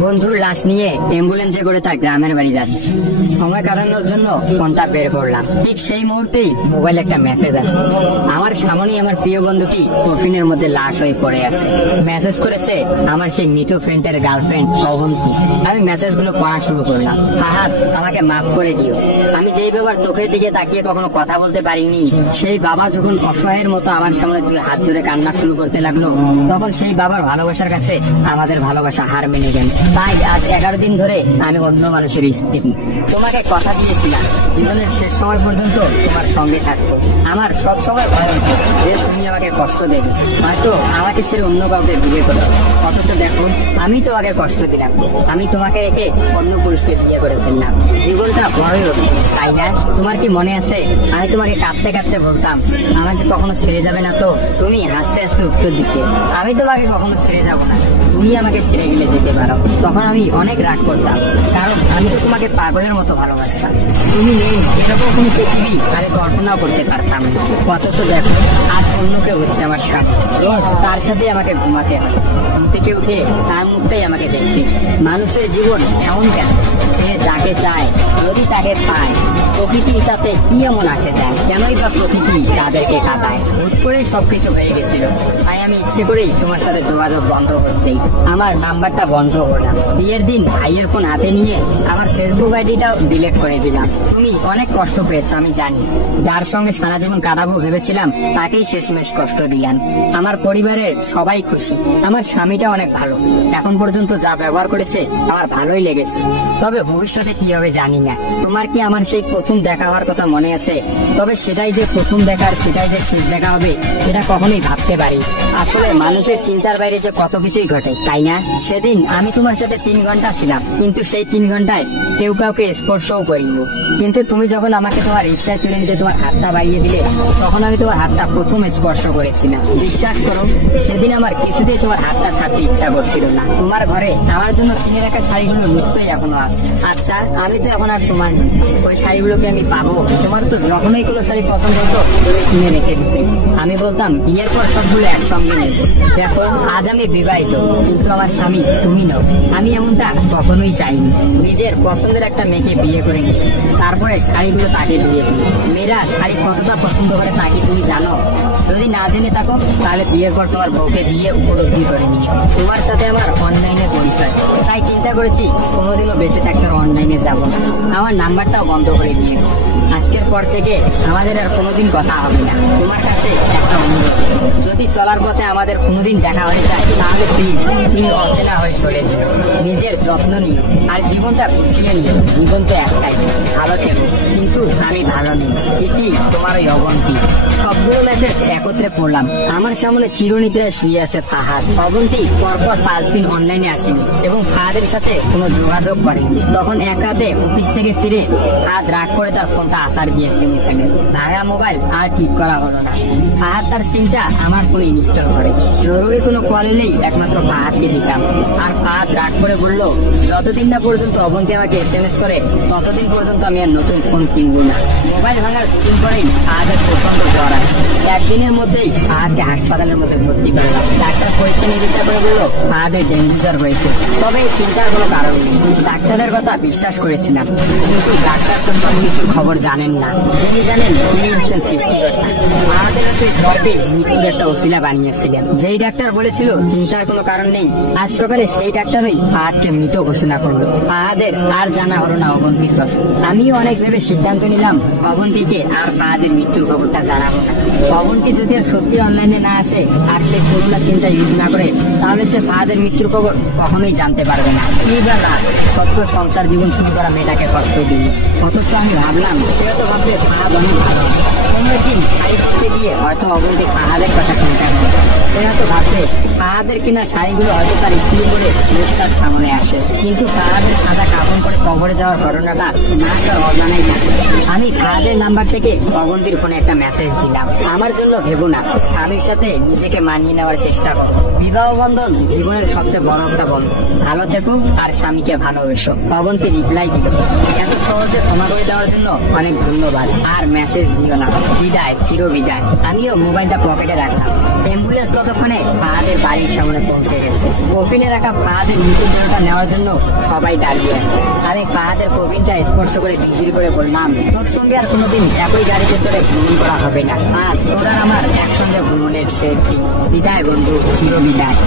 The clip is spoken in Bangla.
বন্ধুর লাশ নিয়ে অ্যাম্বুলেন্সে করে তার গ্রামের বাড়ি যাচ্ছে। সময় কাটানোর জন্য ফোনটা বের করলাম। ঠিক সেই মুহূর্তেই মোবাইলে একটা মেসেজ আসে। আমার সামনেই আমার প্রিয় বন্ধুটি কফিনের মধ্যে লাশ হয়ে পড়ে আছে। মেসেজ করেছে আমার সেই মৃত ফ্রেন্ডের গার্লফ্রেন্ড অবন্তী। আমি মেসেজ গুলো পড়া শুরু করলাম। ফাহাদ, আমাকে মাফ করে দিও। আমি যেই বাবার চোখের দিকে তাকিয়ে কখনো কথা বলতে পারিনি, সেই বাবা যখন অসহায়ের মতো আমার সামনে দুই হাত জোড়ে কান্না শুরু করতে লাগলো, তখন সেই বাবার ভালোবাসার কাছে আমাদের ভালোবাসা হার মেনে গেল। তাই আজ 11 দিন ধরে আমি অন্য মানুষের স্ত্রী। তোমাকে কথা দিয়েছিলাম জীবনের শেষ সময় পর্যন্ত তোমার সঙ্গে থাকবো। আমার সব সময় ভয় হতো যে তুমি আমাকে কষ্ট দেবে, হয়তো আমাকে ছেড়ে অন্য কাউকে বিয়ে করো। অথচ দেখো, আমি তো আগে কষ্ট দিলাম, আমি তোমাকে রেখে অন্য পুরুষকে বিয়ে করে ফেললাম। জীবনটা বড়ই হলো, তাই না? তোমার কি মনে আছে আমি তোমাকে কাঁদতে কাঁদতে বলতাম আমাকে কখনো ছেড়ে যাবে না? তো তুমি হাসতে হাসতে উত্তর দিতে আমি তোমাকে কখনো ছেড়ে যাব না, তুমি আমাকে ছেড়ে গেলে যেতে পারো। তখন আমি অনেক রাগ করতাম, কারণ আমি তো তোমাকে পাগলের মতো ভালোবাসতাম। তুমি নেই এরকম কোনো পৃথিবী আমি কল্পনাও করতে পারতাম না। অথচ দেখো, আজ অন্য কেউ হচ্ছে আমার স্বামী। রোজ তার সাথে আমাকে ঘুমাতে হয়, ঘুম থেকে উঠে তার মুখটাই আমাকে দেখতে। মানুষের জীবন এমন কেন যে যাকে চায় যদি তাকে পায়? প্রকৃতির সাথে কি এমন আসে যায়? কেনই বা প্রকৃতি তাদেরকে কাটায়? হুট করেই সবকিছু হয়ে গেছিল, তাই আমি ইচ্ছে করেই তোমার সাথে যোগাযোগ বন্ধ করতেই আমার নাম্বারটা বন্ধ করলাম। বিয়ের দিন ভাইয়ের ফোন হাতে নিয়ে আমার ফেসবুক আইডিটাও ডিলিট করে দিলাম। তুমি অনেক কষ্ট পেয়েছো আমি জানি, যার সঙ্গে সারা জীবন কাটাবো ভেবেছিলাম তাকেই শেষমেশ কষ্ট দিলাম। আমার পরিবারের সবাই খুশি, আমার স্বামীটা অনেক ভালো, এখন পর্যন্ত যা ব্যবহার করেছে আমার ভালোই লেগেছে। তবে ভবিষ্যতে কি হবে জানি না। তোমার কি আমার সেই প্রথম দেখা হওয়ার কথা মনে আছে? তবে সেটাই যে প্রথম দেখার, সেটাই যে শেষ দেখা হবে এটা কখনোই ভাবতে পারি। আসলে মানুষের চিন্তার বাইরে যে কত কিছুই ঘটে, তাই না? সেদিন আমি তোমার সাথে 3 ঘন্টা ছিলাম, কিন্তু সেই 3 ঘন্টায় কেউ কাউকে স্পর্শও করিনি। কিন্তু তুমি যখন আমাকে তোমার রিক্সায় তুলে নিতে তোমার হাতটা বাড়িয়ে দিলে, তখন আমি তোমার হাতটা প্রথম স্পর্শ করেছিলাম। বিশ্বাস করো, সেদিন আমার কিছুতেই তোমার হাতটা ছাড়তে ইচ্ছা করছিল না। তোমার ঘরে আমার জন্য কিনে রাখা শাড়িগুলো নিশ্চয়ই এখনো আছে। আচ্ছা, আমি তো এখন আর তোমার নই, ওই শাড়িগুলোকে আমি পাবো? তোমার তো যখনই কোনো শাড়ি পছন্দ হতো তুমি কিনে রেখে দিতে, আমি বলতাম বিয়ের পর সবগুলো একসঙ্গে নেব। দেখো, আজ আমি বিবাহিত, কিন্তু আমার স্বামী তুমি নও। আমি এমনটা কখনোই চাইনি। নিজের পছন্দের একটা মেয়েকে বিয়ে করে নিয়ে তারপরে শাড়িগুলো তাকে দিয়ে দিই। মেয়েরা শাড়ি কতটা পছন্দ করে তা কি তুমি জানো? যদি না জেনে থাকো তাহলে বিয়ের পর তোমার বউকে দিয়ে উপলব্ধি করে নিয়ে তোমার সাথে আমার অনলাইনে পরিচয়। তাই চিন্তা করেছি কোনোদিনও বেঁচে থাকতে অনলাইনে যাব না। আমার নাম্বারটাও বন্ধ করে দিয়েছি। আজকের পর থেকে আমাদের আর কোনোদিন কথা হবে না। তোমার কাছে একটা অনুরোধ, যদি চলার পথে আমাদের কোনোদিন দেখা হয়ে যায় তাহলে প্লিজ তুমি অচেনা হয়ে চলে যেও। নিজের যত্ন নিও আর জীবনটা খুশিয়ে নিও। জীবন তো একটাই, ভালো থেকো। কিন্তু আমি ভালো নেই। চিঠি তোমার ওই অবন্তী। সবগুলো মেসেজ একত্রে পড়লাম। আমার সামনে চিরনিদ্রায় শুয়ে আছে ফাহাদ। অবন্তী পরপর 5 দিন অনলাইনে আসেনি এবং ফাহাদের সাথে কোনো যোগাযোগ করেনি। তখন এক রাতে অফিস থেকে ফিরে ফাহাদ রাগ করে তার ফোনটা আসার গিয়ে কিনে ফেলে। ভাঙা মোবাইল আর ঠিক করা হলো না। ফাহাদ তার সিমটা আমার ফোনে ইনস্টল করে। জরুরি কোনো কল এলেই একমাত্র ফাহাদকে দিতাম। আর ফাহাদ রাগ করে বললো, যতদিন না পর্যন্ত অবন্তী আমাকে SMS করে ততদিন পর্যন্ত আমি আর নতুন ফোন কিনবো না। মোবাইল ভাঙার দিন পরেই ফাহাদের প্রচন্ড জ্বর আসে। একদিনের মধ্যেই ফাহাদকে হাসপাতালের মধ্যে ভর্তি করলাম। ডাক্তার পরীক্ষা নিরীক্ষা করে বললো ফাহাদের ডেঙ্গু জ্বর হয়েছে। তবে চিন্তার কোনো কারণ নেই, ডাক্তারের কথা বিশ্বাস করেছিলাম। কিন্তু ডাক্তার তো সবকিছুর খবর জানেন না। যিনি জানেন তিনি হচ্ছেন সৃষ্টিকর্তা। ফাহাদের হাতে জ্বরকে মৃত্যুর একটা ওসিলা বানিয়েছিলেন। যেই ডাক্তার বলেছিল চিন্তার কোনো কারণ নেই, আজ সকালে সেই ডাক্তারই ফাহাদকে মৃত ঘোষণা করলো। ফাহাদের আর জানা হলো না অবন্তীর কথা। আমিও অনেক ভেবে সিদ্ধান্ত নিলাম অবন্তীকে আর ফাহাদের মৃত্যুর খবরটা জানাবো না। অবন্তী যদি আর সত্যি অনলাইনে না আসে আর সে করোনা চিন্তা ইউজ না করে, তাহলে সে ফাহাদের মৃত্যুর খবর কখনোই জানতে পারবে না। এইবার না সত্য সংসার জীবন শুরু করা মেয়েটাকে কষ্ট দিল। অথচ আমি ভাবলাম সে তো ভাববে ফাহাদ অনেক ভালো। দিন শাড়ি করতে গিয়ে হয়তো অবন্তী ফাহাদের কথা চিন্তা করে। সে হয়তো ভাববে ফাহাদের কিনা শাড়িগুলো হয়তো তার স্ত্রী বলে লোকটার সামনে আসে। কিন্তু ফাহাদের সাদা কাপড় করে কবরে যাওয়ার ঘটনাটা না তো অজানাই থাকে। আমি ফাহাদের নাম্বার থেকে অবন্তীর ফোনে একটা মেসেজ দিলাম, আমার জন্য ভেবো না, স্বামীর সাথে নিজেকে মানিয়ে নেওয়ার চেষ্টা করো। বিবাহ বন্ধন জীবনের সবচেয়ে বড় একটা বন্ধন, ভালো থেকো আর স্বামীকে ভালোবেসো। অবন্তী রিপ্লাই দিল, এত সহজে ক্ষমা করে দেওয়ার জন্য অনেক ধন্যবাদ, আর মেসেজ দিও না, বিদায়, চির বিদায়। আমিও মোবাইলটা পকেটে রাখলাম। অ্যাম্বুলেন্স ততক্ষণে ফাহাদের বাড়ির সামনে পৌঁছে গেছে। কফিনে রাখা ফাহাদের মৃত্যুর দেহটা নেওয়ার জন্য সবাই দাঁড়িয়ে আছে। আমি ফাহাদের কফিনটা স্পর্শ করে বিজির করে বললাম, তোর সঙ্গে আর কোনোদিন একই গাড়িতে চড়ে ভ্রমণ করা হবে না। আজ তোর আর আমার একসঙ্গে ভ্রমণের শেষ দিন। বিদায় বন্ধু, চির বিদায়।